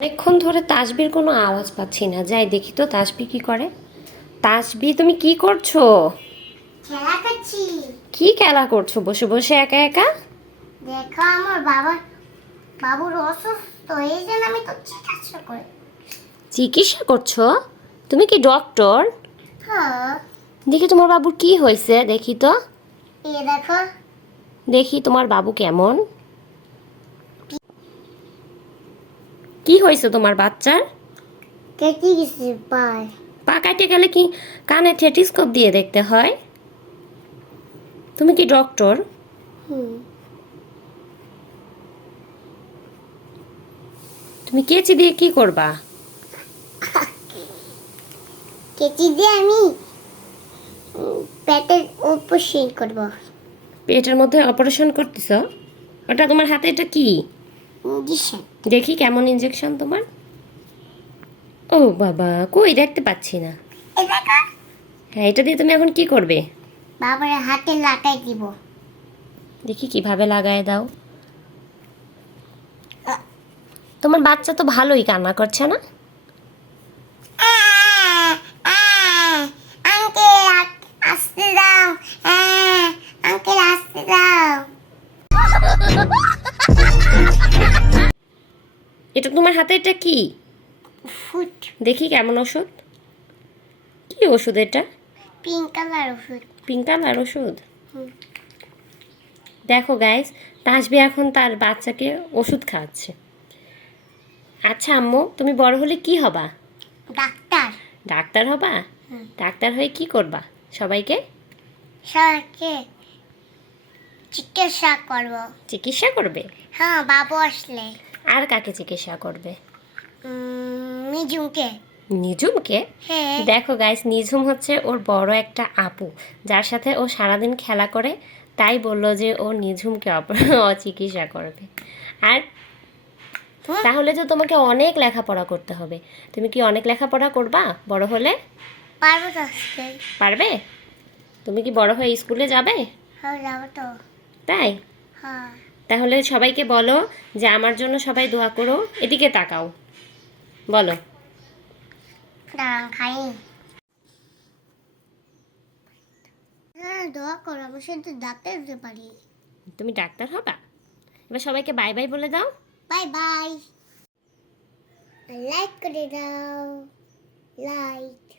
অনেকক্ষণ ধরে তাসবির কোনো আওয়াজ পাচ্ছি না। যাই দেখি তো তাসবি কি করে। তাসবি তুমি কি করছ? খেলা করছি। কি খেলা করছ? বসে বসে একা একা? দেখো আমার বাবা বাবুর অসুস্থ এই জন্য আমি তো চিকিৎসা করে। চিকিৎসা করছ? তুমি কি ডক্টর? হ্যাঁ। দেখি তোমার বাবুর কি হয়েছে দেখি তো। এই দেখো। দেখি তোমার বাবু কেমন। কি হয়েছে তোমার বাচ্চার? কেটে গেছে পায়। পা কাটে গেলে কি কানে থেটিস্কোপ দিয়ে দেখতে হয়? তুমি কি ডক্টর? তুমি কেচি দিয়ে কি করবা? কেটে দিয়ে আমি পেটের অপারেশন করব। পেটের মধ্যে অপারেশন করতেছ? ওটা তোমার হাতে এটা কি? ইঞ্জেকশন। দেখি কেমন ইঞ্জেকশন তোমার? ও বাবা কই দেখতে পাচ্ছি না। হ্যাঁ এটা দিয়ে তুমি এখন কি করবে? বাবার হাতে লাগাই দিব। দেখি কীভাবে লাগায় দাও। তোমার বাচ্চা তো ভালোই কান্না করছে না? আঙ্কেল আসতে দাও। আঙ্কেল আসতে দাও। এটা তোমার হাতে এটা কি? দেখি কেমন ওষুধ। কি ওষুধ এটা? পিঙ্ক কালার ফুট পিঙ্ক কালার ওষুধ? দেখো গাইস তাসবি এখন তার বাচ্চাকে ওষুধ খাওয়াচ্ছে। আচ্ছা আম্মু তুমি বড় হলে কি হবা? ডাক্তার। ডাক্তার হবা? ডাক্তার হয়ে কি করবা? সবাইকে? সবাইকে চিকিৎসা করব। চিকিৎসা করবে? হ্যাঁ বাবু আসলে। আর কাকে চিকিৎসা করবে? মিজুকে নিজুমকে হ্যাঁ। দেখো গাইস নিঝুম হচ্ছে ওর বড় একটা আপু যার সাথে ও সারাদিন খেলা করে তাই বলল যে ও নিঝুমকে অপ- চিকিৎসা করবে। আর তাহলে তো তোমাকে অনেক লেখাপড়া করতে হবে। তুমি কি অনেক লেখাপড়া করবা বড় হলে? পারব পারবে? তুমি কি বড় হয়ে স্কুলে যাবে? হ্যাঁ যাব তো। তাই? হ্যাঁ। তাহলে সবাইকে বলো যে আমার জন্য সবাই দোয়া করো এদিকে তাকাও। বলো। খাই। হ্যাঁ দোয়া করো আমি শুধু ডাক্তার হতে পারি। তুমি ডাক্তার হবা? এবার সবাইকে বাই বাই বলে দাও। Bye bye. লাইক করে দাও। লাইক।